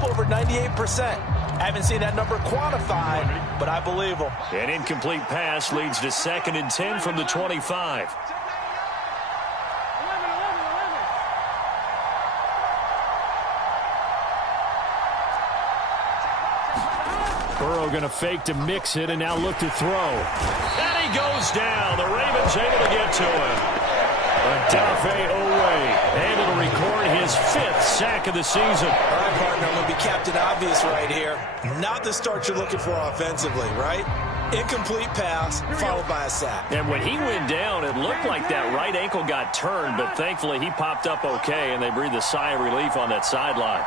up over 98%. I haven't seen that number quantified, but I believe him. An incomplete pass leads to 2nd and 10 from the 25. Burrow going to fake to mix it and now look to throw. And he goes down. The Ravens able to get to him. Odafe Owe able to record his 5th sack of the season. All right, partner, I'm going to be Captain Obvious right here. Not the start you're looking for offensively, right? Incomplete pass followed by a sack. And when he went down, it looked like that right ankle got turned, but thankfully he popped up okay, and they breathed a sigh of relief on that sideline.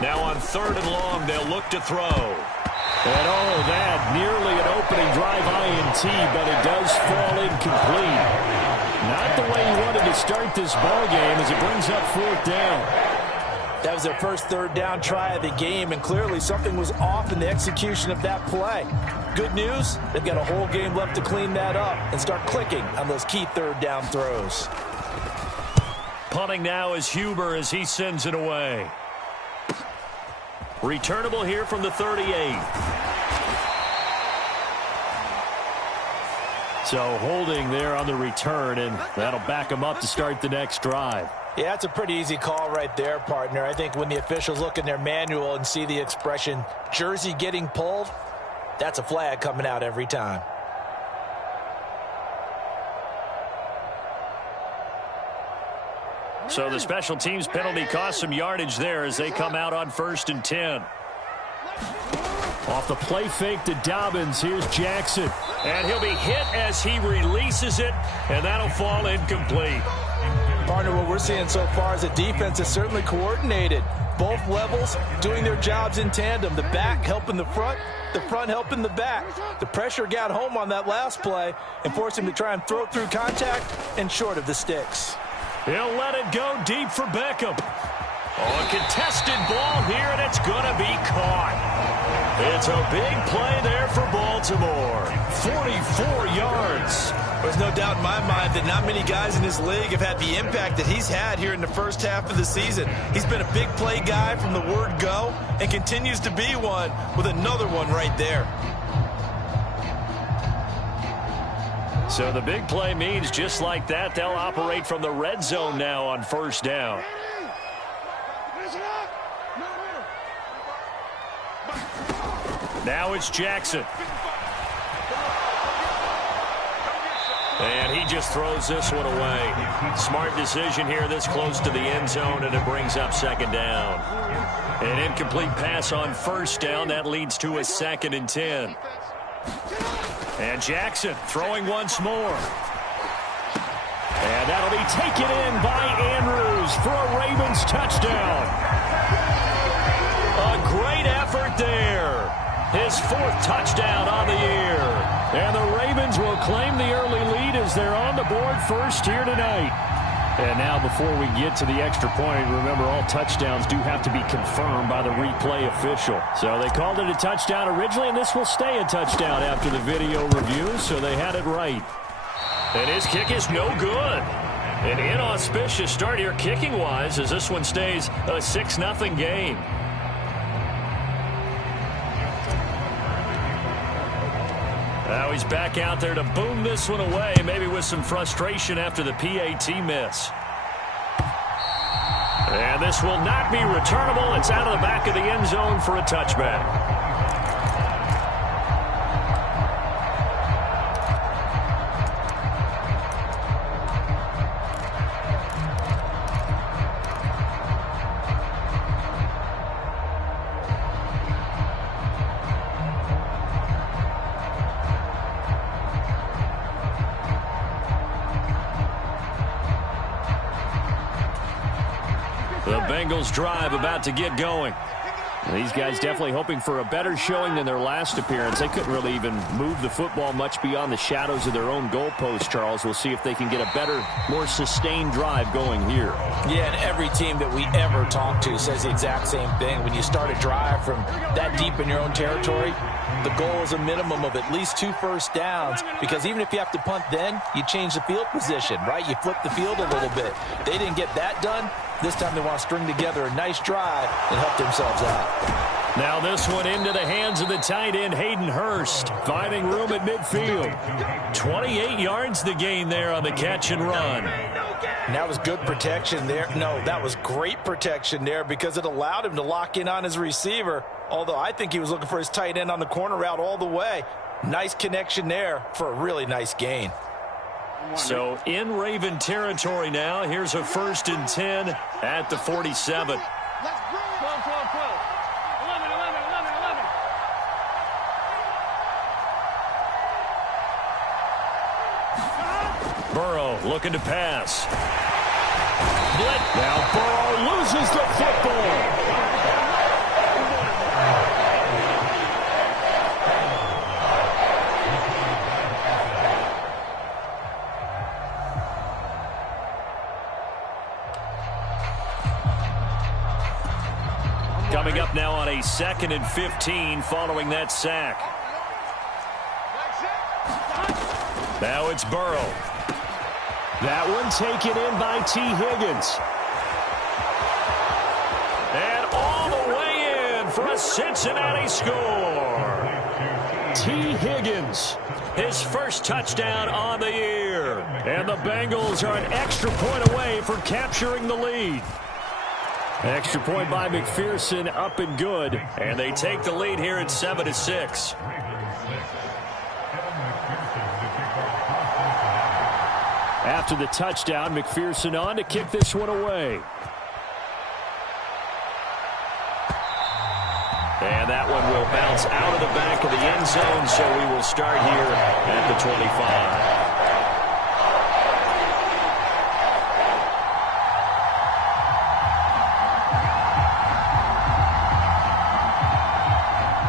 Now on 3rd and long, they'll look to throw. And oh, that nearly an opening drive INT, but it does fall incomplete. Not the way he wanted to start this ball game as it brings up 4th down. That was their first 3rd down try of the game, and clearly something was off in the execution of that play. Good news, they've got a whole game left to clean that up and start clicking on those key 3rd down throws. Punting now is Huber as he sends it away. Returnable here from the 38. So holding there on the return, and that'll back him up to start the next drive. Yeah, that's a pretty easy call right there, partner. I think when the officials look in their manual and see the expression jersey getting pulled, that's a flag coming out every time. So the special teams penalty cost some yardage there as they come out on 1st and 10. Off the play fake to Dobbins, here's Jackson. And he'll be hit as he releases it, and that'll fall incomplete. Partner, what we're seeing so far is the defense is certainly coordinated. Both levels doing their jobs in tandem. The back helping the front helping the back. The pressure got home on that last play and forced him to try and throw through contact and short of the sticks. He'll let it go deep for Beckham. Oh, a contested ball here, and it's going to be caught. It's a big play there for Baltimore. 44 yards. There's no doubt in my mind that not many guys in this league have had the impact that he's had here in the first half of the season. He's been a big play guy from the word go and continues to be one with another one right there. So the big play means just like that, they'll operate from the red zone now on 1st down. Now it's Jackson. And he just throws this one away. Smart decision here this close to the end zone, and it brings up 2nd down. An incomplete pass on 1st down. That leads to a 2nd and 10. And Jackson throwing once more. And that'll be taken in by Andrews for a Ravens touchdown. A great effort there. His 4th touchdown on the year. And the Ravens will claim the early lead as they're on the board first here tonight. And now before we get to the extra point, remember all touchdowns do have to be confirmed by the replay official. So they called it a touchdown originally, and this will stay a touchdown after the video review, so they had it right. And his kick is no good. An inauspicious start here kicking-wise as this one stays a 6-0 game. Now he's back out there to boom this one away, maybe with some frustration after the PAT miss. And this will not be returnable. It's out of the back of the end zone for a touchback. The Bengals drive about to get going. These guys definitely hoping for a better showing than their last appearance. They couldn't really even move the football much beyond the shadows of their own goalpost, Charles. We'll see if they can get a better, more sustained drive going here. Yeah, and every team that we ever talk to says the exact same thing. When you start a drive from that deep in your own territory, the goal is a minimum of at least 2 first downs, because even if you have to punt then, you change the field position, right? You flip the field a little bit. They didn't get that done. This time they want to string together a nice drive and help themselves out. Now this one into the hands of the tight end, Hayden Hurst, finding room at midfield. 28 yards the gain there on the catch and run. And that was good protection there. No, that was great protection there because it allowed him to lock in on his receiver, although I think he was looking for his tight end on the corner route all the way. Nice connection there for a really nice gain. So in Raven territory now. Here's a 1st and 10 at the 47. Burrow looking to pass. Blitz. Now Burrow loses the football. Coming up now on a 2nd and 15 following that sack. Now it's Burrow. That one taken in by T. Higgins. And all the way in for a Cincinnati score. T. Higgins. His first touchdown on the year. And the Bengals are an extra point away from capturing the lead. Extra point by McPherson, up and good. And they take the lead here at 7-6. After the touchdown, McPherson on to kick this one away. And that one will bounce out of the back of the end zone, so we will start here at the 25.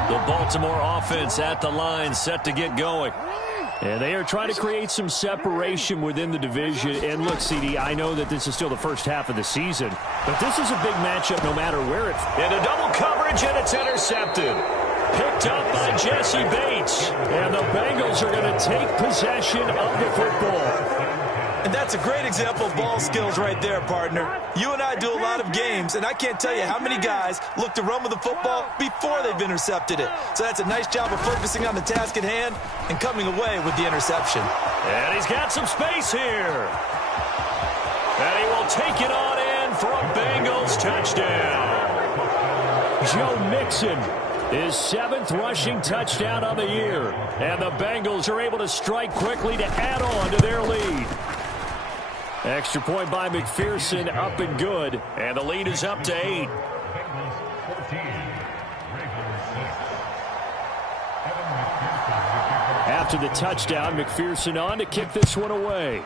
The Baltimore offense at the line, set to get going. And they are trying to create some separation within the division. And look, CD, I know that this is still the first half of the season, but this is a big matchup no matter where it's. Into double coverage, and it's intercepted. Picked up by Jesse Bates. And the Bengals are going to take possession of the football. And that's a great example of ball skills right there, partner. You and I do a lot of games, and I can't tell you how many guys look to run with the football before they've intercepted it. So that's a nice job of focusing on the task at hand and coming away with the interception. And he's got some space here. And he will take it on in for a Bengals touchdown. Joe Mixon, his 7th rushing touchdown of the year. And the Bengals are able to strike quickly to add on to their lead. Extra point by McPherson, up and good. And the lead is up to 8. After the touchdown, McPherson on to kick this one away.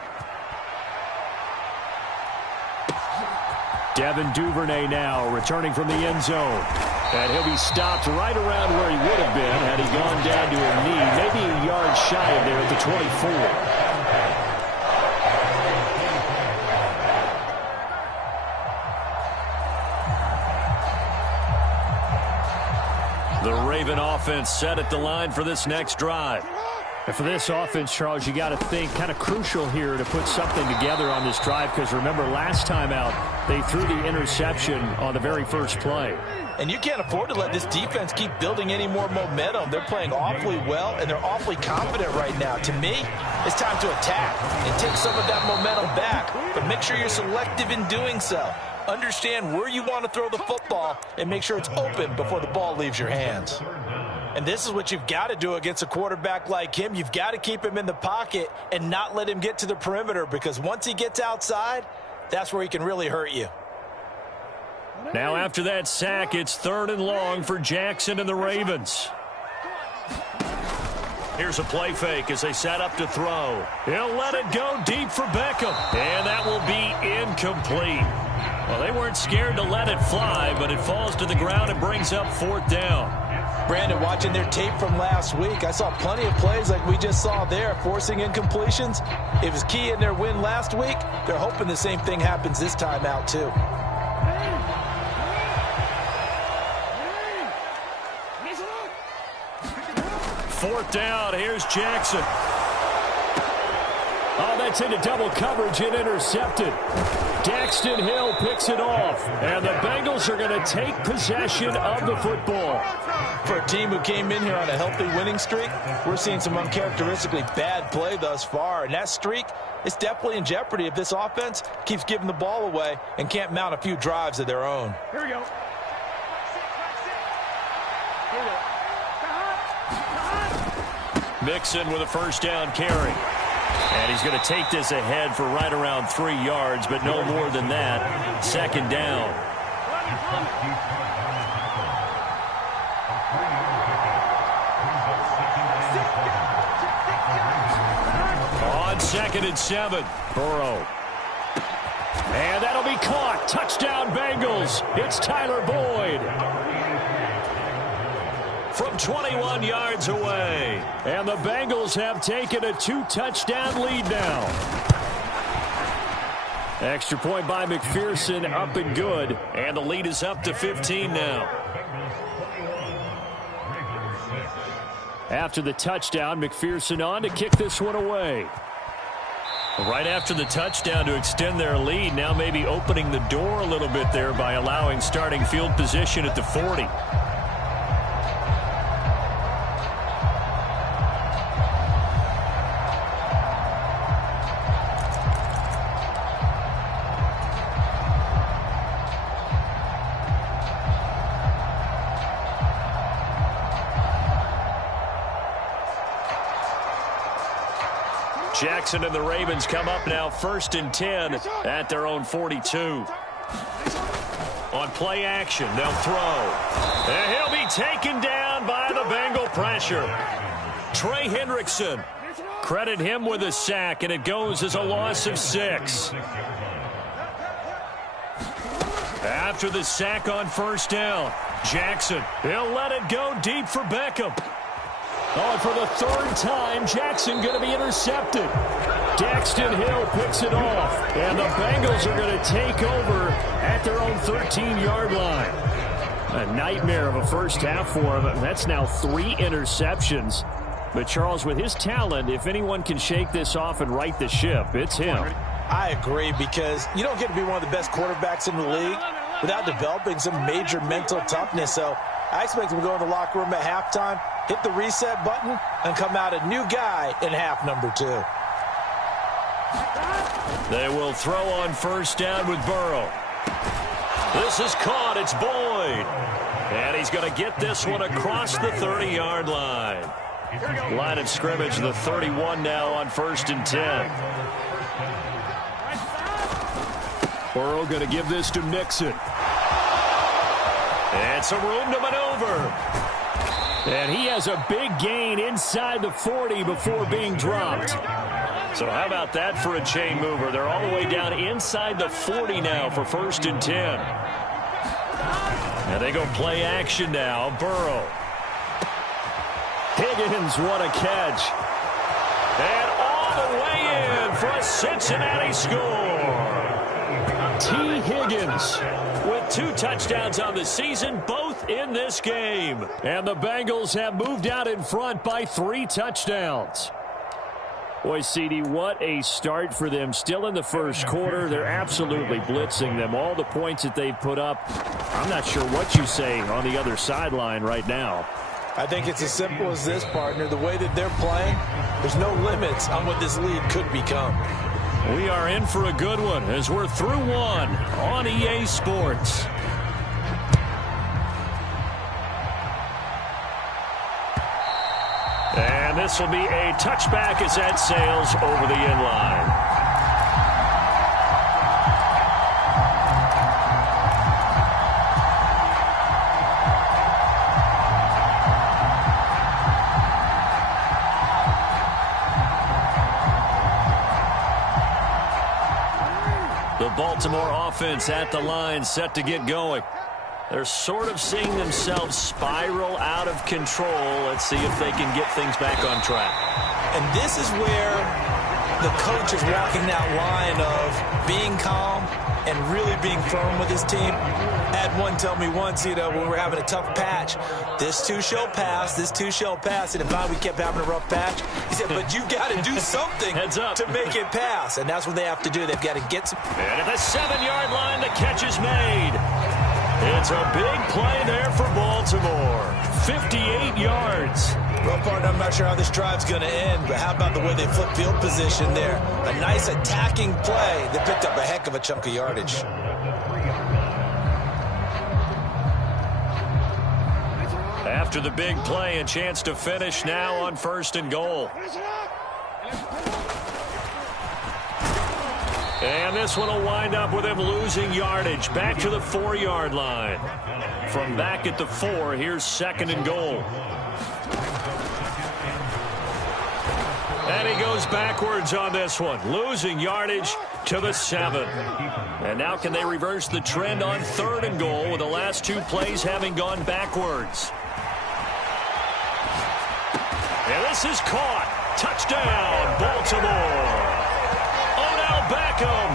Devin Duvernay now returning from the end zone. And he'll be stopped right around where he would have been had he gone down to a knee, maybe a yard shy of there at the 24. The Raven offense set at the line for this next drive. And for this offense, Charles, you got to think kind of crucial here to put something together on this drive, because remember last time out they threw the interception on the very first play. And you can't afford to let this defense keep building any more momentum. They're playing awfully well, and they're awfully confident right now. To me, it's time to attack and take some of that momentum back, but make sure you're selective in doing so. Understand where you want to throw the football and make sure it's open before the ball leaves your hands. And this is what you've got to do against a quarterback like him. You've got to keep him in the pocket and not let him get to the perimeter, because once he gets outside, that's where he can really hurt you. Now after that sack, it's 3rd and long for Jackson and the Ravens. Here's a play fake as they set up to throw. He'll let it go deep for Beckham. And that will be incomplete. Well, they weren't scared to let it fly, but it falls to the ground and brings up 4th down. Brandon, watching their tape from last week, I saw plenty of plays like we just saw there, forcing incompletions. It was key in their win last week. They're hoping the same thing happens this time out, too. Fourth down, here's Jackson. Oh, that's into double coverage and intercepted. Daxton Hill picks it off, and the Bengals are going to take possession of the football. For a team who came in here on a healthy winning streak, we're seeing some uncharacteristically bad play thus far, and that streak is definitely in jeopardy if this offense keeps giving the ball away and can't mount a few drives of their own. Here we go. Mixon with a first down carry. And he's going to take this ahead for right around 3 yards, but no more than that. 2nd down. On 2nd and 7, Burrow. And that'll be caught. Touchdown, Bengals. It's Tyler Boyd. From 21 yards away. And the Bengals have taken a 2-touchdown lead now. Extra point by McPherson, up and good. And the lead is up to 15 now. After the touchdown, McPherson on to kick this one away. Right after the touchdown to extend their lead, now maybe opening the door a little bit there by allowing starting field position at the 40. Jackson and the Ravens come up now 1st and 10 at their own 42. On play action, they'll throw. And he'll be taken down by the Bengal pressure. Trey Hendrickson. Credit him with a sack, and it goes as a loss of 6. After the sack on 1st down, Jackson, he'll let it go deep for Beckham. Oh, and for the 3rd time, Jackson going to be intercepted. Daxton Hill picks it off, and the Bengals are going to take over at their own 13-yard line. A nightmare of a first half for him. That's now 3 interceptions. But, Charles, with his talent, if anyone can shake this off and right the ship, it's him. I agree, because you don't get to be one of the best quarterbacks in the league without developing some major mental toughness. So I expect him to go in the locker room at halftime, hit the reset button, and come out a new guy in half number 2. They will throw on 1st down with Burrow. This is caught. It's Boyd. And he's going to get this one across the 30-yard line. Line of scrimmage, the 31 now on 1st and 10. Burrow going to give this to Mixon. And some room to maneuver. And he has a big gain inside the 40 before being dropped. So how about that for a chain mover? They're all the way down inside the 40 now for 1st and 10. And they go play action now. Burrow. Higgins, what a catch. And all the way in for a Cincinnati score. T. Higgins with 2 touchdowns on the season, both in this game. And the Bengals have moved out in front by 3 touchdowns. Boy, CD, what a start for them. Still in the first quarter. They're absolutely blitzing them. All the points that they've put up, I'm not sure what you say on the other sideline right now. I think it's as simple as this, partner. The way that they're playing, there's no limits on what this league could become. We are in for a good one as we're through 1 on EA Sports. And this will be a touchback as that sails over the end line. The Baltimore offense at the line, set to get going. They're sort of seeing themselves spiral out of control. Let's see if they can get things back on track. And this is where the coach is walking that line of being calm and really being firm with his team. I had one tell me once, when we were having a tough patch, this too shall pass, this too shall pass. And if we kept having a rough patch, he said, but you got to do something to make it pass. And that's what they have to do. They've got to get some. And at the 7-yard line, the catch is made. It's a big play there for Baltimore. 58 yards. Well, partner, I'm not sure how this drive's going to end, but how about the way they flip field position there? A nice attacking play. They picked up a heck of a chunk of yardage. After the big play, a chance to finish now on 1st and goal. And this one will wind up with him losing yardage. Back to the 4-yard line. From back at the 4, here's 2nd and goal. And he goes backwards on this one, losing yardage to the 7. And now can they reverse the trend on 3rd and goal with the last 2 plays having gone backwards? And this is caught. Touchdown, Baltimore. Beckham,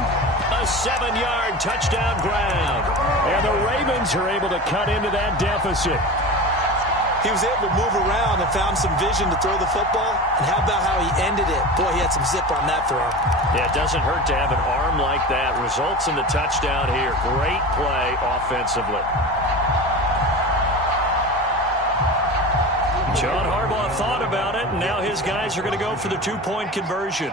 a 7-yard touchdown grab. And the Ravens are able to cut into that deficit. He was able to move around and found some vision to throw the football. And how about how he ended it? Boy, he had some zip on that throw. Yeah, it doesn't hurt to have an arm like that. Results in the touchdown here. Great play offensively. John Harbaugh thought about it, and now his guys are going to go for the 2-point conversion.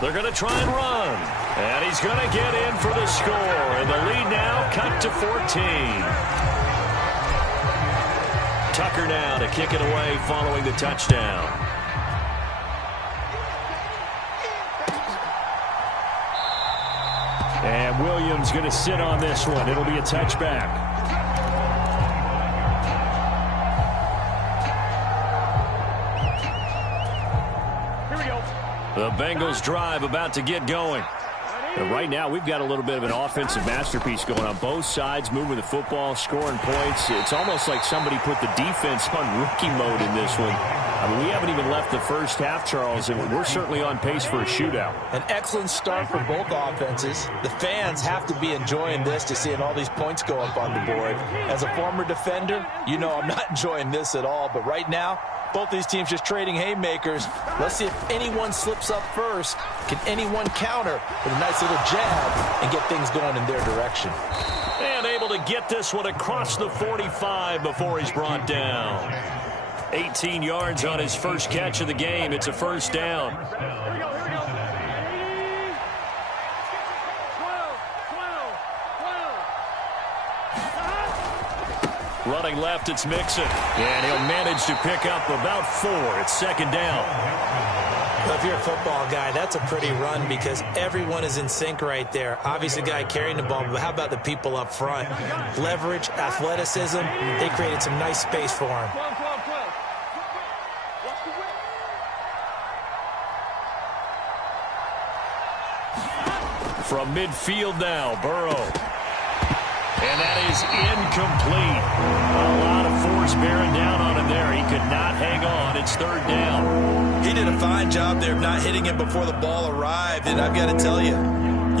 They're going to try and run. And he's going to get in for the score. And the lead now cut to 14. Tucker now to kick it away following the touchdown. And Williams going to sit on this one. It'll be a touchback. The Bengals drive about to get going. And right now, we've got a little bit of an offensive masterpiece going on both sides, moving the football, scoring points. It's almost like somebody put the defense on rookie mode in this one. I mean, we haven't even left the first half, Charles, and we're certainly on pace for a shootout. An excellent start for both offenses. The fans have to be enjoying this to seeing all these points go up on the board. As a former defender, I'm not enjoying this at all. But right now, both these teams just trading haymakers. Let's see if anyone slips up first. Can anyone counter with a nice little jab and get things going in their direction? And able to get this one across the 45 before he's brought down. 18 yards on his first catch of the game. It's a first down. Running left, it's Mixon. And he'll manage to pick up about 4. It's 2nd down. Well, if you're a football guy, that's a pretty run because everyone is in sync right there. Obviously, the guy carrying the ball, but how about the people up front? Leverage, athleticism, they created some nice space for him. From midfield now, Burrow. And that is incomplete. A lot of force bearing down on him there. He could not hang on. It's 3rd down. He did a fine job there of not hitting it before the ball arrived. And I've got to tell you,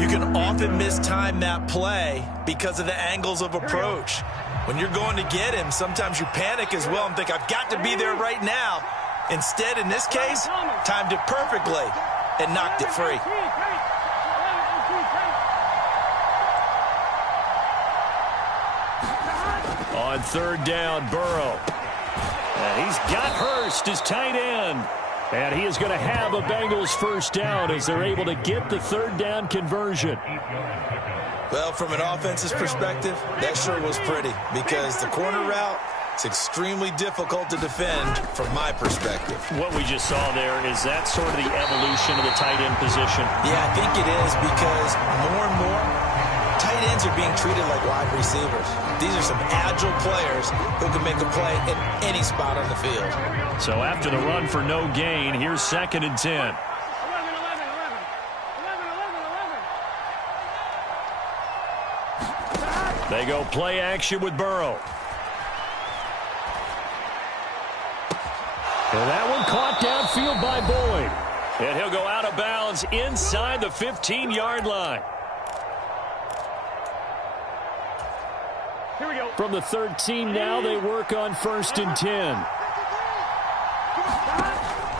you can often mistime that play because of the angles of approach. When you're going to get him, sometimes you panic as well and think, I've got to be there right now. Instead, in this case, timed it perfectly and knocked it free. On 3rd down, Burrow. And he's got Hurst, his tight end. And he is going to have a Bengals first down as they're able to get the 3rd down conversion. Well, from an offense's perspective, that sure was pretty because the corner route is extremely difficult to defend from my perspective. What we just saw there, is that sort of the evolution of the tight end position? Yeah, I think it is because more and more tight ends are being treated like wide receivers. These are some agile players who can make a play in any spot on the field. So after the run for no gain, here's 2nd and 10. They go play action with Burrow. And that one caught downfield by Boyd. And he'll go out of bounds inside the 15-yard line. Here we go. From the 13 now, they work on 1st and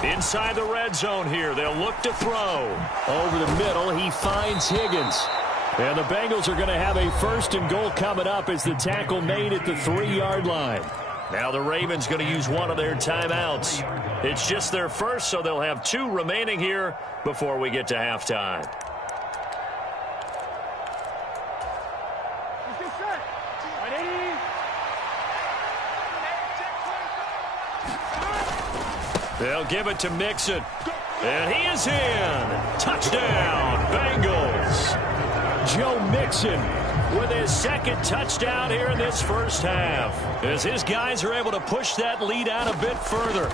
10. Inside the red zone here. They'll look to throw. Over the middle, he finds Higgins. And the Bengals are going to have a 1st and goal coming up as the tackle made at the 3-yard line. Now the Ravens going to use one of their timeouts. It's just their first, so they'll have 2 remaining here before we get to halftime. They'll give it to Mixon. And he is in. Touchdown, Bengals. Joe Mixon with his 2nd touchdown here in this first half, as his guys are able to push that lead out a bit further.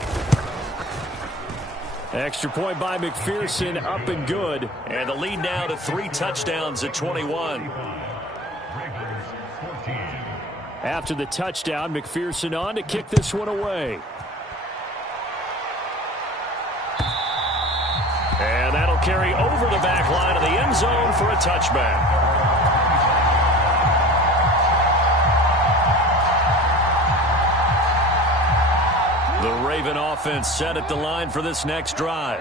Extra point by McPherson, up and good. And the lead now to 3 touchdowns at 21. After the touchdown, McPherson on to kick this one away. And that'll carry over the back line of the end zone for a touchback. The Raven offense set at the line for this next drive.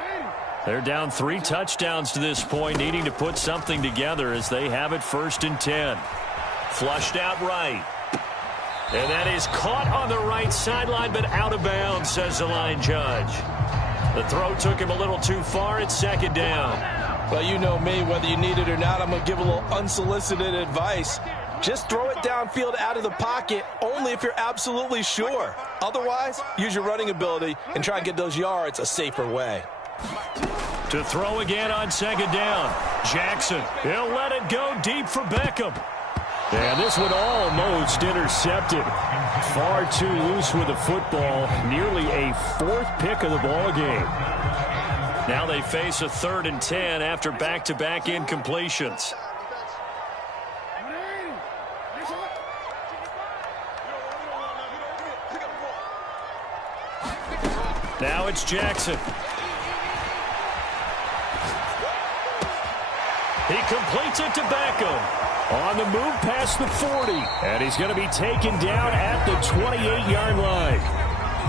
They're down 3 touchdowns to this point, needing to put something together as they have it 1st and 10. Flushed out right. And that is caught on the right sideline, but out of bounds, says the line judge. The throw took him a little too far. It's 2nd down. Well, you know me, whether you need it or not, I'm going to give a little unsolicited advice. Just throw it downfield out of the pocket only if you're absolutely sure. Otherwise, use your running ability and try and get those yards a safer way. To throw again on 2nd down. Jackson, he'll let it go deep for Beckham. And this one almost intercepted. Far too loose with the football. Nearly a 4th pick of the ball game. Now they face a 3rd and 10 after back-to-back incompletions. Now it's Jackson. He completes it to Beckham. On the move past the 40. And he's going to be taken down at the 28-yard line.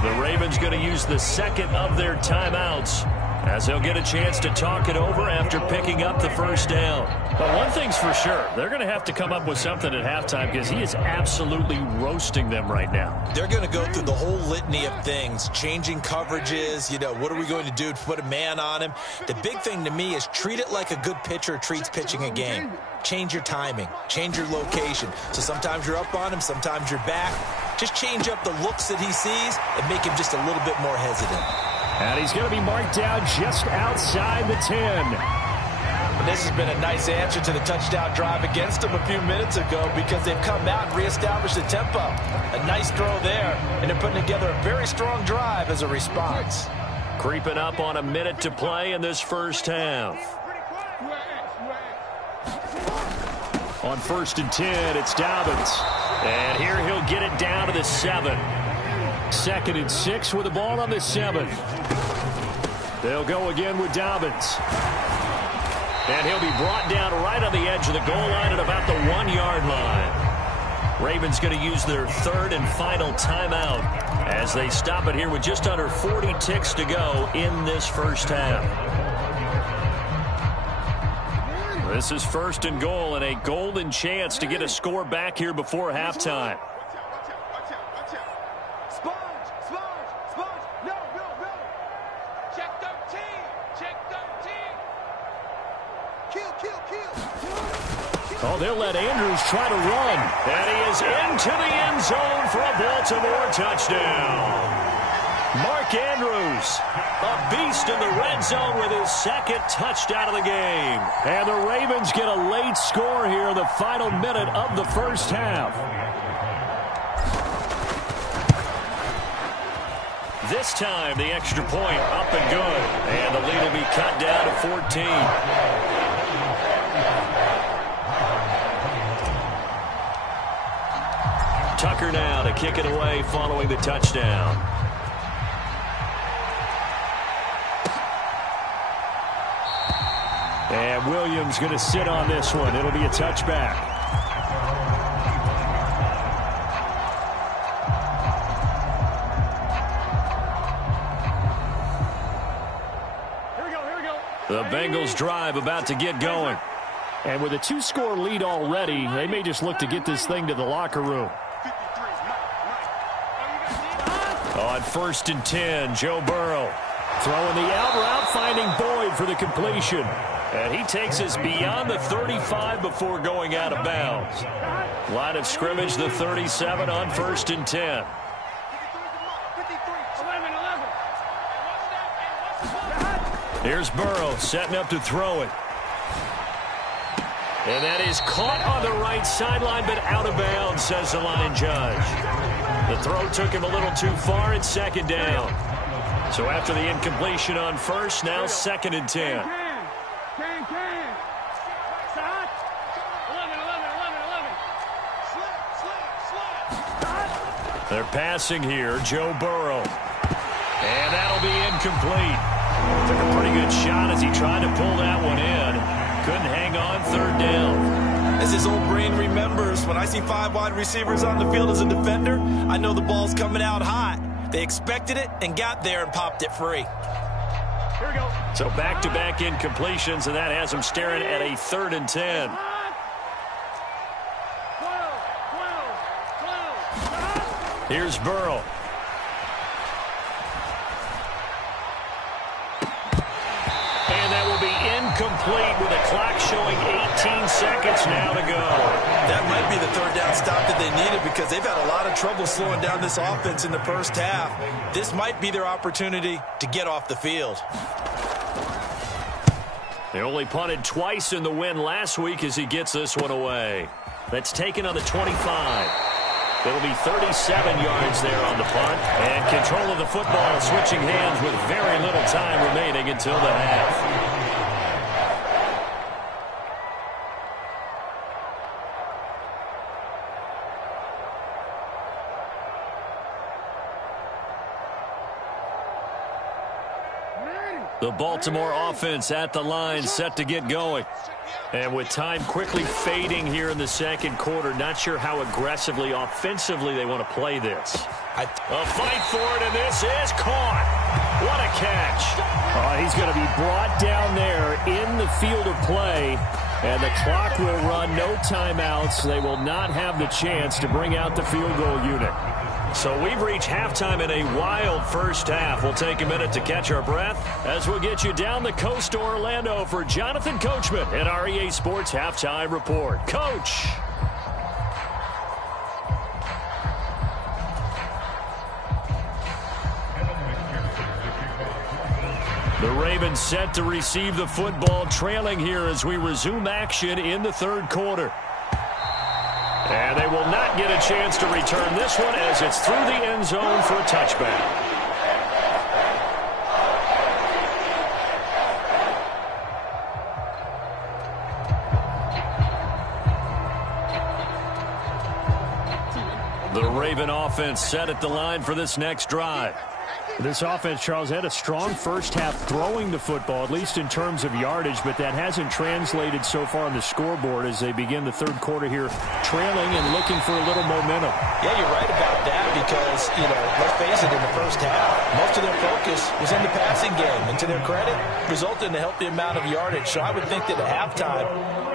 The Ravens going to use the 2nd of their timeouts, as they'll get a chance to talk it over after picking up the 1st down. But one thing's for sure, they're going to have to come up with something at halftime because he is absolutely roasting them right now. They're going to go through the whole litany of things, changing coverages, what are we going to do to put a man on him? The big thing to me is treat it like a good pitcher treats pitching a game. Change your timing, change your location. So sometimes you're up on him, sometimes you're back. Just change up the looks that he sees and make him just a little bit more hesitant. And he's going to be marked down just outside the 10. And this has been a nice answer to the touchdown drive against them a few minutes ago because they've come out and reestablished the tempo. A nice throw there, and they're putting together a very strong drive as a response. Creeping up on a minute to play in this first half. On 1st and 10, it's Dobbins. And here he'll get it down to the 7. 2nd and 6 with the ball on the 7. They'll go again with Dobbins. And he'll be brought down right on the edge of the goal line at about the 1-yard line. Ravens going to use their 3rd and final timeout as they stop it here with just under 40 ticks to go in this first half. This is 1st and goal and a golden chance to get a score back here before halftime. Oh, they'll let Andrews try to run. And he is into the end zone for a Baltimore touchdown. Mark Andrews, a beast in the red zone with his second touchdown of the game. And the Ravens get a late score here in the final minute of the first half. This time, the extra point up and good. And the lead will be cut down to 14. Tucker now to kick it away following the touchdown. And Williams going to sit on this one. It'll be a touchback. The Bengals drive about to get going. And with a 2-score lead already, they may just look to get this thing to the locker room. On 1st and 10, Joe Burrow. Throwing the out route, finding Boyd for the completion. And he takes us beyond the 35 before going out of bounds. Line of scrimmage, the 37 on 1st and 10. Here's Burrow setting up to throw it. And that is caught on the right sideline, but out of bounds, says the line judge. The throw took him a little too far. It's 2nd down. So after the incompletion on 1st, now 2nd and 10. They're passing here, Joe Burrow. And that'll be incomplete. Took a pretty good shot as he tried to pull that one in. Couldn't hang on, 3rd down. As his old brain remembers, when I see 5 wide receivers on the field as a defender, I know the ball's coming out hot. They expected it and got there and popped it free. Here we go. So back-to-back incompletions, and that has him staring at a 3rd and 10. Here's Burrow. And that will be incomplete with a clock showing 18 seconds now to go. That might be the 3rd down stop that they needed because they've had a lot of trouble slowing down this offense in the first half. This might be their opportunity to get off the field. They only punted twice in the win last week as he gets this one away. That's taken on the 25. It'll be 37 yards there on the punt. And control of the football switching hands with very little time remaining until the half. The Baltimore offense at the line, set to get going. And with time quickly fading here in the 2nd quarter, not sure how aggressively, offensively they want to play this. A fight for it, and this is caught. What a catch. He's going to be brought down there in the field of play, and the clock will run, no timeouts. They will not have the chance to bring out the field goal unit. So we've reached halftime in a wild first half. We'll take a minute to catch our breath as we'll get you down the coast to Orlando for Jonathan Coachman at our EA Sports Halftime Report. Coach. The Ravens set to receive the football, trailing here as we resume action in the 3rd quarter. And they will not get a chance to return this one as it's through the end zone for a touchback. The Raven offense set at the line for this next drive. This offense, Charles, had a strong first half throwing the football, at least in terms of yardage, but that hasn't translated so far on the scoreboard as they begin the 3rd quarter here, trailing and looking for a little momentum. Yeah, you're right about that because, let's face it, in the first half, most of their focus was in the passing game. And to their credit, resulted in a healthy amount of yardage. So I would think that at halftime,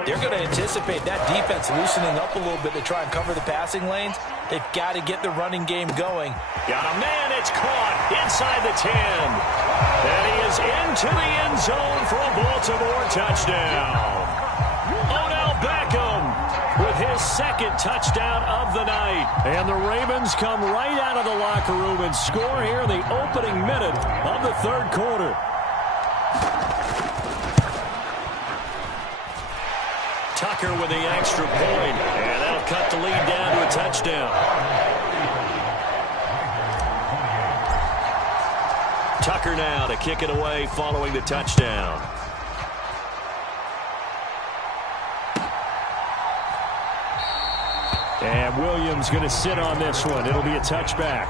they're going to anticipate that defense loosening up a little bit to try and cover the passing lanes. They've got to get the running game going. Got a man, it's caught inside the 10. And he is into the end zone for a Baltimore touchdown. Odell Beckham with his second touchdown of the night. And the Ravens come right out of the locker room and score here in the opening minute of the third quarter. Tucker with the extra point, and that'll cut the lead down to a touchdown. Tucker now to kick it away following the touchdown. And Williams going to sit on this one. It'll be a touchback.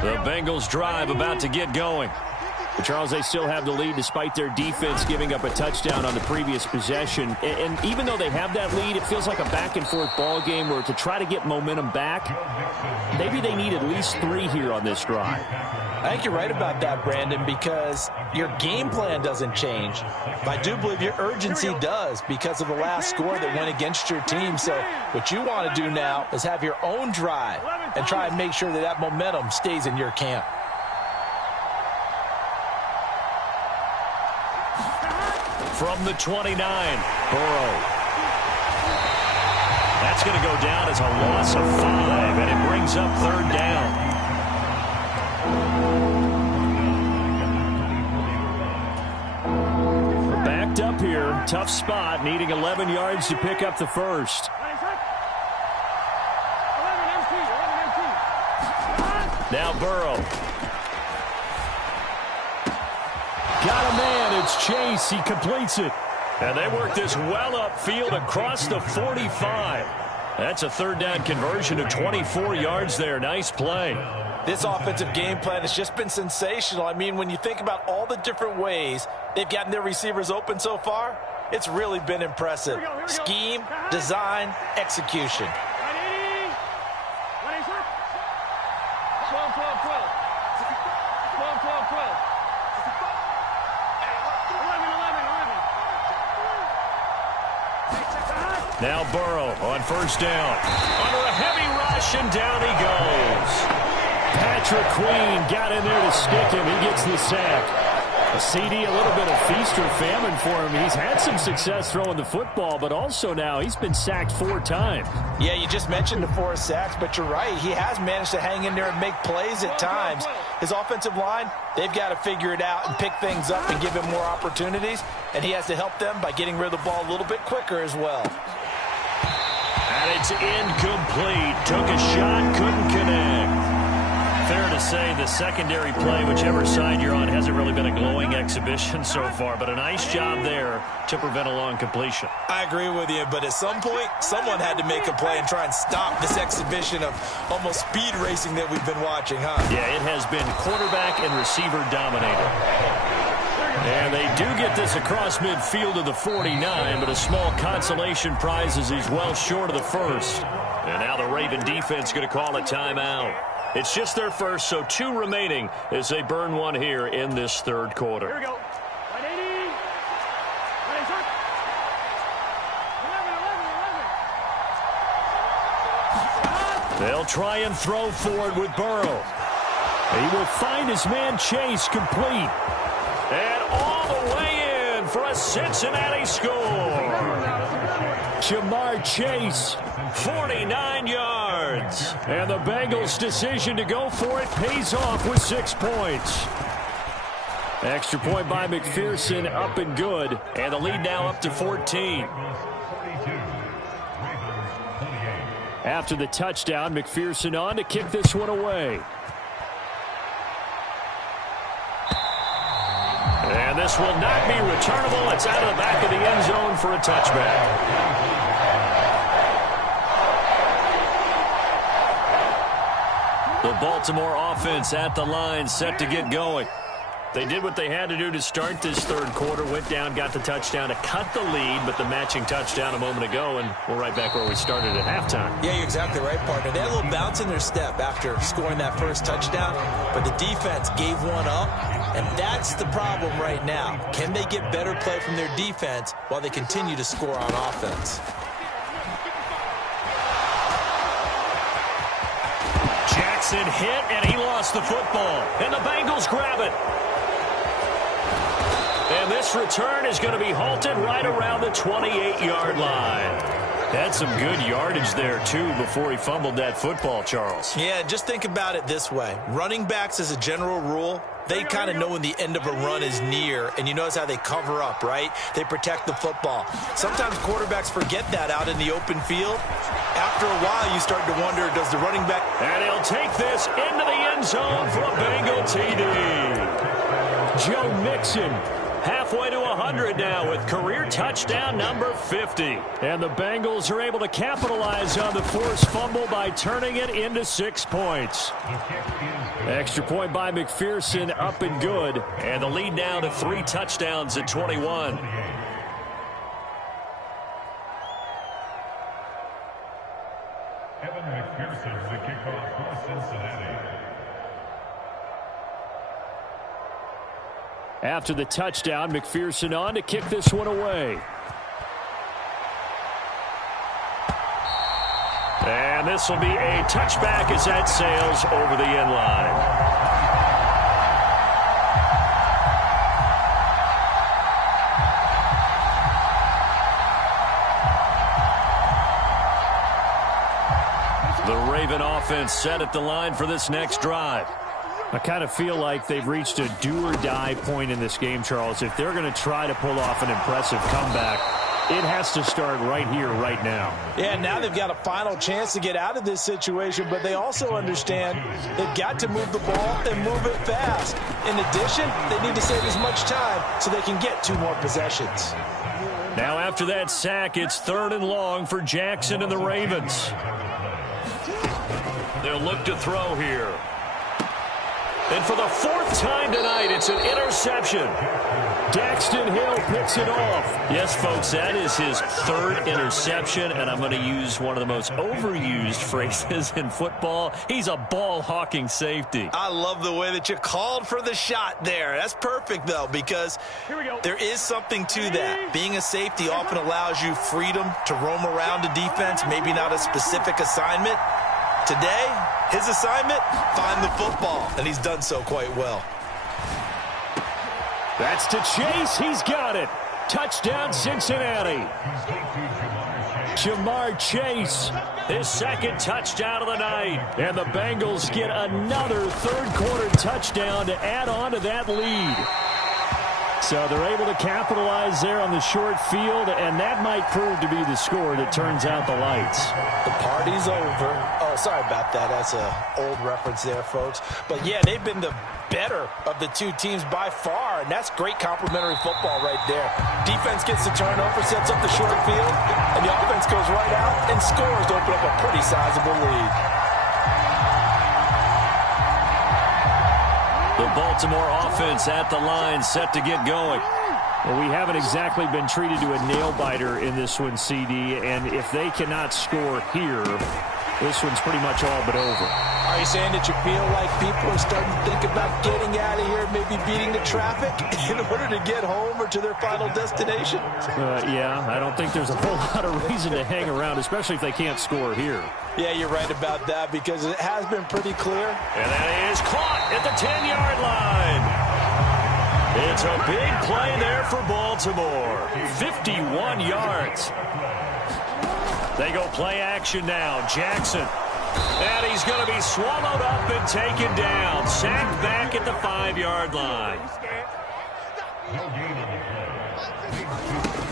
The Bengals drive about to get going. But Charles, they still have the lead despite their defense giving up a touchdown on the previous possession. And even though they have that lead, it feels like a back-and-forth ball game where to try to get momentum back, maybe they need at least 3 here on this drive. I think you're right about that, Brandon, because your game plan doesn't change. But I do believe your urgency does because of the last score that went against your team. So what you want to do now is have your own drive and try and make sure that that momentum stays in your camp. From the 29, Burrow. That's going to go down as a loss of 5, and it brings up third down. Backed up here, tough spot, needing 11 yards to pick up the first. Now Burrow. Got a man, it's Chase, he completes it. And they work this well upfield across the 45. That's a third down conversion of 24 yards there. Nice play. This offensive game plan has just been sensational. I mean, when you think about all the different ways they've gotten their receivers open so far, it's really been impressive. Scheme, design, execution. Now Burrow on first down. Under a heavy rush, and down he goes. Patrick Queen got in there to stick him. He gets the sack. A CD, a little bit of feast or famine for him. He's had some success throwing the football, but also now he's been sacked 4 times. Yeah, you just mentioned the 4 sacks, but you're right. He has managed to hang in there and make plays at times. His offensive line, they've got to figure it out and pick things up and give him more opportunities, and he has to help them by getting rid of the ball a little bit quicker as well. And it's incomplete. Took a shot, couldn't connect. Fair to say the secondary play, whichever side you're on, hasn't really been a glowing exhibition so far, but a nice job there to prevent a long completion. I agree with you, but at some point, someone had to make a play and try and stop this exhibition of almost speed racing that we've been watching, huh? Yeah, it has been quarterback and receiver dominated. And they do get this across midfield to the 49, but a small consolation prize as he's well short of the first. And now the Raven defense going to call a timeout. It's just their first, so 2 remaining as they burn one here in this third quarter. Here we go. 180. 11. They'll try and throw forward with Burrow. He will find his man Chase complete. And all the way in for a Cincinnati score. Jamar Chase. 49 yards. And the Bengals' decision to go for it pays off with 6 points. Extra point by McPherson, up and good. And the lead now up to 14. After the touchdown, McPherson on to kick this one away. And this will not be returnable. It's out of the back of the end zone for a touchback. The Baltimore offense at the line, set to get going. They did what they had to do to start this third quarter, went down, got the touchdown to cut the lead, but the matching touchdown a moment ago, and we're right back where we started at halftime. Yeah, you're exactly right, partner. They had a little bounce in their step after scoring that first touchdown, but the defense gave one up, and that's the problem right now. Can they get better play from their defense while they continue to score on Jackson hit, and he lost the football. And the Bengals grab it. And this return is going to be halted right around the 28-yard line. Had some good yardage there, too, before he fumbled that football, Charles. Yeah, just think about it this way. Running backs, as a general rule, they kind of know when the end of a run is near, and you notice how they cover up, right? They protect the football. Sometimes quarterbacks forget that out in the open field. After a while, you start to wonder, does the running back... And he'll take this into the end zone for a Bengal TD. Joe Mixon halfway to 100 now with career touchdown number 50. And the Bengals are able to capitalize on the forced fumble by turning it into 6 points. Extra point by McPherson, up and good. And the lead now to 3 touchdowns at 21. Evan McPherson, the kickoff for Cincinnati. After the touchdown, McPherson on to kick this one away. And this will be a touchback as that sails over the end line. The Raven offense set at the line for this next drive. I kind of feel like they've reached a do-or-die point in this game, Charles. If they're going to try to pull off an impressive comeback, it has to start right here, right now. Yeah, now they've got a final chance to get out of this situation, but they also understand they've got to move the ball and move it fast. In addition, they need to save as much time so they can get 2 more possessions. Now after that sack, it's 3rd and long for Jackson and the Ravens. They'll look to throw here. And for the 4th time tonight, it's an interception. Daxton Hill picks it off. Yes, folks, that is his 3rd interception, and I'm going to use one of the most overused phrases in football. He's a ball-hawking safety. I love the way that you called for the shot there. That's perfect, though, because there is something to that. Being a safety often allows you freedom to roam around a defense, maybe not a specific assignment. Today, his assignment, find the football, and he's done so quite well. That's to Chase. He's got it. Touchdown, Cincinnati. Jamar Chase, his 2nd touchdown of the night. And the Bengals get another 3rd quarter touchdown to add on to that lead. So they're able to capitalize there on the short field, and that might prove to be the score that turns out the lights. The party's over. Oh, sorry about that. That's an old reference there, folks. But, yeah, they've been the better of the 2 teams by far, and that's great complimentary football right there. Defense gets the turnover, sets up the short field, and the offense goes right out and scores to open up a pretty sizable lead. The Baltimore offense at the line, set to get going. Well, we haven't exactly been treated to a nail-biter in this one, CD, and if they cannot score here, this one's pretty much all but over. Are you saying that you feel like people are starting to think about getting out of here, maybe beating the traffic in order to get home or to their final destination? Yeah, I don't think there's a whole lot of reason to hang around, especially if they can't score here. Yeah, you're right about that because it has been pretty clear. And that is caught at the 10-yard line. It's a big play there for Baltimore. 51 yards. They go play action now. Jackson. And he's going to be swallowed up and taken down. Sacked back at the 5-yard line.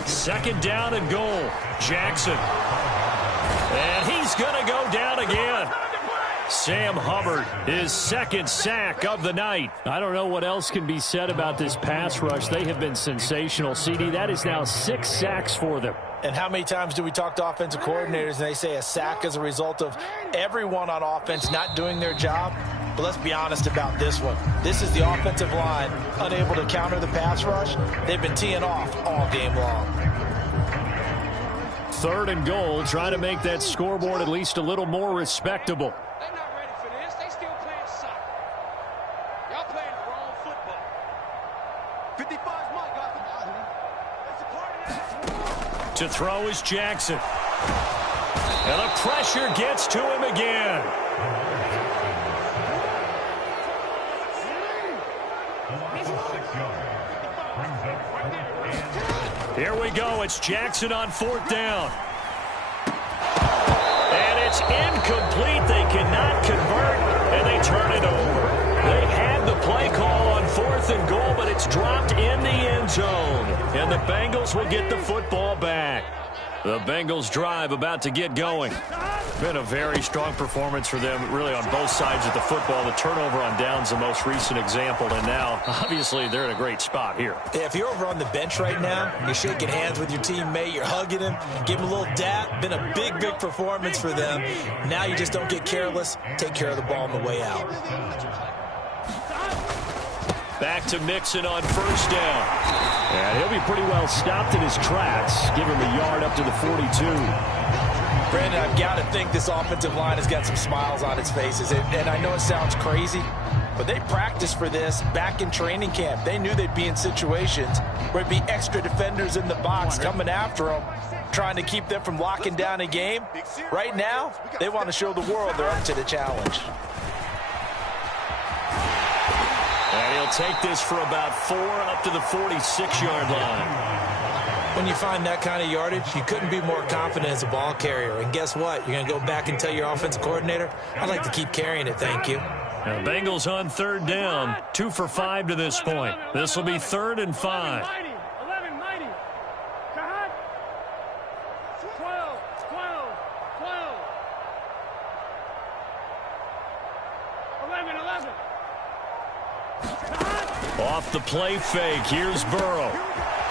2nd down and goal. Jackson. And he's going to go down again. Sam Hubbard, his 2nd sack of the night. I don't know what else can be said about this pass rush. They have been sensational, CD. That is now 6 sacks for them. And how many times do we talk to offensive coordinators and they say a sack is a result of everyone on offense not doing their job? But let's be honest about this one. This is the offensive line unable to counter the pass rush. They've been teeing off all game long. 3rd and goal, trying to make that scoreboard at least a little more respectable. They're not ready for this. They still playing soccer. Y'all playing the wrong football. 55's Mike. To throw is Jackson. And the pressure gets to him again. 6 yards. Brings up 4th and... Here we go. It's Jackson on 4th down. And it's incomplete. They cannot convert, and they turn it over. They had the play call on 4th and goal, but it's dropped in the end zone. And the Bengals will get the football back. The Bengals drive about to get going. Been a very strong performance for them, really, on both sides of the football. The turnover on downs, the most recent example, and now, obviously, they're in a great spot here. Yeah, if you're over on the bench right now, you're shaking hands with your teammate, you're hugging him, give him a little dap. Been a big, big performance for them. Now you just don't get careless. Take care of the ball on the way out. Back to Mixon on 1st down. And he'll be pretty well stopped in his tracks. Give him a yard up to the 42. Brandon, I've got to think this offensive line has got some smiles on its faces. And I know it sounds crazy, but they practiced for this back in training camp. They knew they'd be in situations where it'd be extra defenders in the box coming after them, trying to keep them from locking down a game. Right now, they want to show the world they're up to the challenge. And he'll take this for about 4 up to the 46-yard line. When you find that kind of yardage, you couldn't be more confident as a ball carrier. And guess what? You're going to go back and tell your offensive coordinator, I'd like to keep carrying it, thank you. And the Bengals on 3rd down, 2 for 5 to this point. This will be 3rd and 5. 11. Off the play fake, here's Burrow.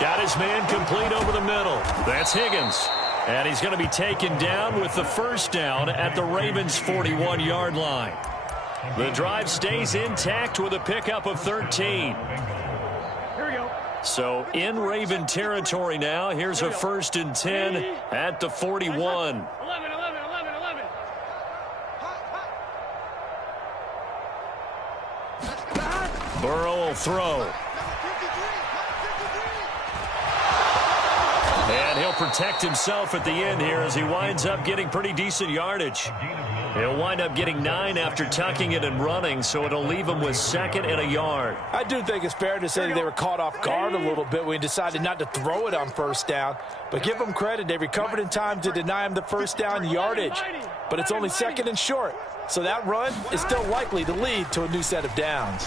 Got his man complete over the middle. That's Higgins. And he's going to be taken down with the 1st down at the Ravens' 41-yard line. The drive stays intact with a pickup of 13. Here we go. So in Raven territory now. Here's a 1st and 10 at the 41. 11. Burrow will throw. And he'll protect himself at the end here as he winds up getting pretty decent yardage. He'll wind up getting 9 after tucking it and running, so it'll leave him with 2nd and a yard. I do think it's fair to say they were caught off guard a little bit when he decided not to throw it on 1st down. But give them credit. They recovered in time to deny him the 1st down yardage. But it's only 2nd and short. So that run is still likely to lead to a new set of downs.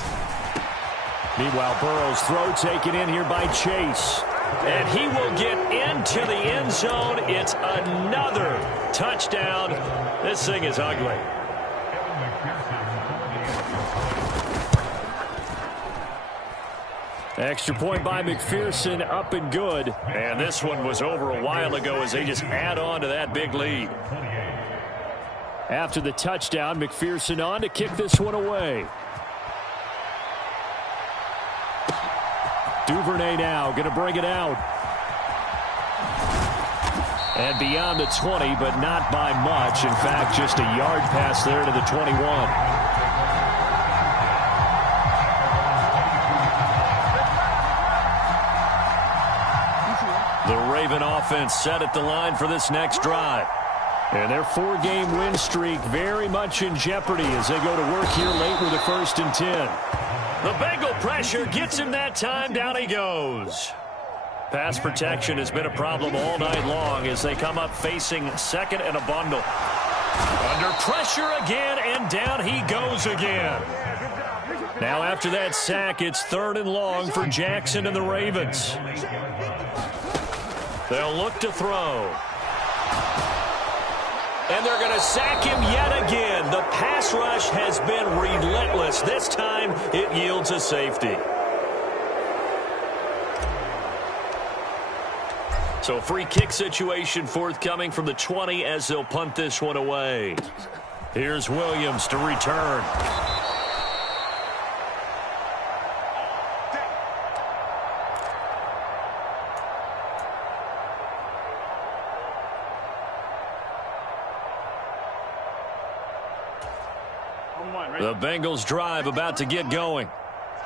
Meanwhile, Burrow's throw taken in here by Chase. And he will get into the end zone. It's another touchdown. This thing is ugly. Extra point by McPherson, up and good. And this one was over a while ago as they just add on to that big lead. After the touchdown, McPherson on to kick this one away. Duvernay now going to bring it out. And beyond the 20, but not by much. In fact, just a yard pass there to the 21. The Raven offense set at the line for this next drive. And their 4-game win streak very much in jeopardy as they go to work here late with a 1st and 10. The Bengal pressure gets him that time. Down he goes. Pass protection has been a problem all night long as they come up facing 2nd and a bundle. Under pressure again, and down he goes again. Now after that sack, it's 3rd and long for Jackson and the Ravens. They'll look to throw. And they're going to sack him yet again. The pass rush has been relentless. This time, it yields a safety. So free kick situation forthcoming from the 20 as they'll punt this one away. Here's Williams to return. The Bengals drive about to get going.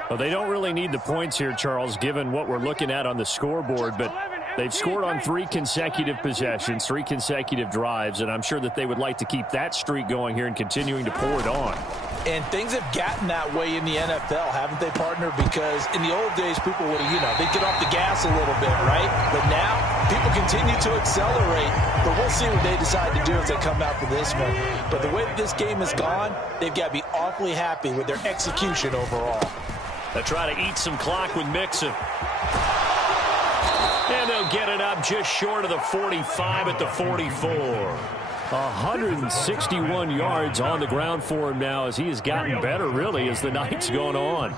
Well, they don't really need the points here, Charles, given what we're looking at on the scoreboard, but They've scored on 3 consecutive possessions, 3 consecutive drives, and I'm sure that they would like to keep that streak going here and continuing to pour it on. And things have gotten that way in the NFL, haven't they, partner? Because in the old days, people would, they'd get off the gas a little bit, right? But now, people continue to accelerate. But we'll see what they decide to do as they come out for this one. But the way that this game has gone, they've got to be awfully happy with their execution overall. They try to eat some clock with Mixon. And they'll get it up just short of the 45 at the 44. 161 yards on the ground for him now as he has gotten better, really, as the night's gone on.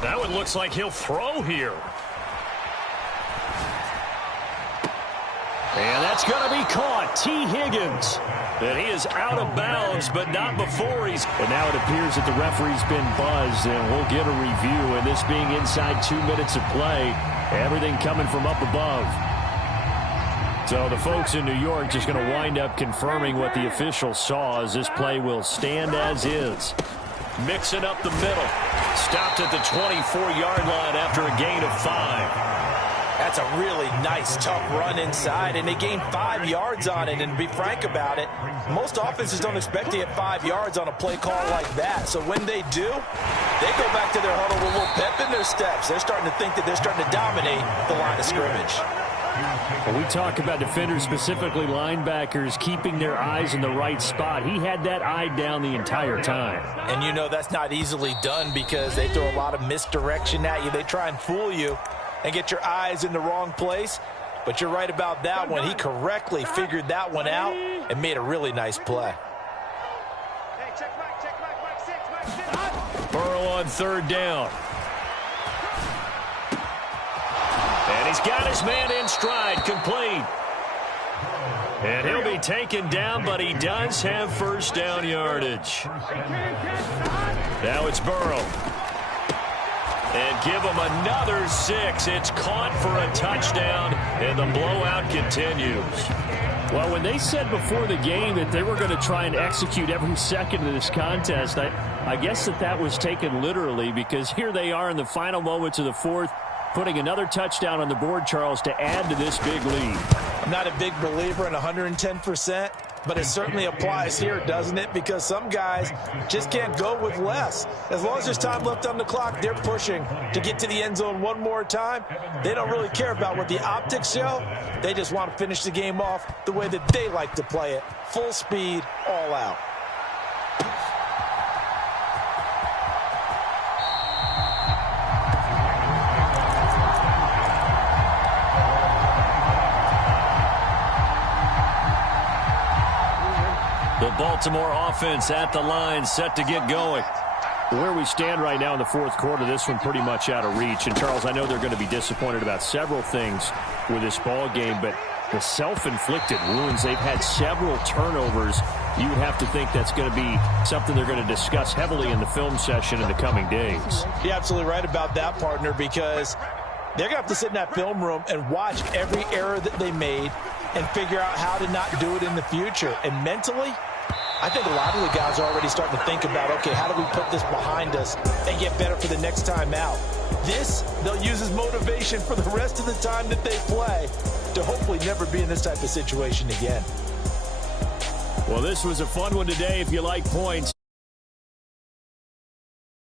That one looks like he'll throw here. And that's going to be caught. T. Higgins. And he is out of bounds, but not before he's... But now it appears that the referee's been buzzed, and we'll get a review. And this being inside 2 minutes of play, everything coming from up above. So the folks in New York just going to wind up confirming what the official saw, as this play will stand as is. Mixing up the middle. Stopped at the 24-yard line after a gain of 5. That's a really nice, tough run inside, and they gained 5 yards on it. And to be frank about it, most offenses don't expect to get 5 yards on a play call like that. So when they do, they go back to their huddle with a little pep in their steps. They're starting to think that they're starting to dominate the line of scrimmage. When we talk about defenders, specifically linebackers, keeping their eyes in the right spot, he had that eye down the entire time. And that's not easily done because they throw a lot of misdirection at you. They try and fool you and get your eyes in the wrong place. But you're right about that one. He correctly figured that one out and made a really nice play. Burrow on 3rd down. And he's got his man in stride, complete. And he'll be taken down, but he does have 1st down yardage. Now it's Burrow. And give him another 6. It's caught for a touchdown, and the blowout continues. Well, when they said before the game that they were going to try and execute every second of this contest, I guess that was taken literally, because here they are in the final moments of the 4th, putting another touchdown on the board, Charles, to add to this big lead. I'm not a big believer in 110%, but it certainly applies here, doesn't it? Because some guys just can't go with less. As long as there's time left on the clock, they're pushing to get to the end zone one more time. They don't really care about what the optics show. They just want to finish the game off the way that they like to play it. Full speed, all out. The Baltimore offense at the line, set to get going. Where we stand right now in the 4th quarter, this one pretty much out of reach. And, Charles, I know they're going to be disappointed about several things with this ball game, but the self-inflicted wounds, they've had several turnovers. You would have to think that's going to be something they're going to discuss heavily in the film session in the coming days. You're absolutely right about that, partner, because they're going to have to sit in that film room and watch every error that they made and figure out how to not do it in the future. And mentally, I think a lot of the guys are already starting to think about, okay, how do we put this behind us and get better for the next time out? This, they'll use as motivation for the rest of the time that they play to hopefully never be in this type of situation again. Well, this was a fun one today if you like points.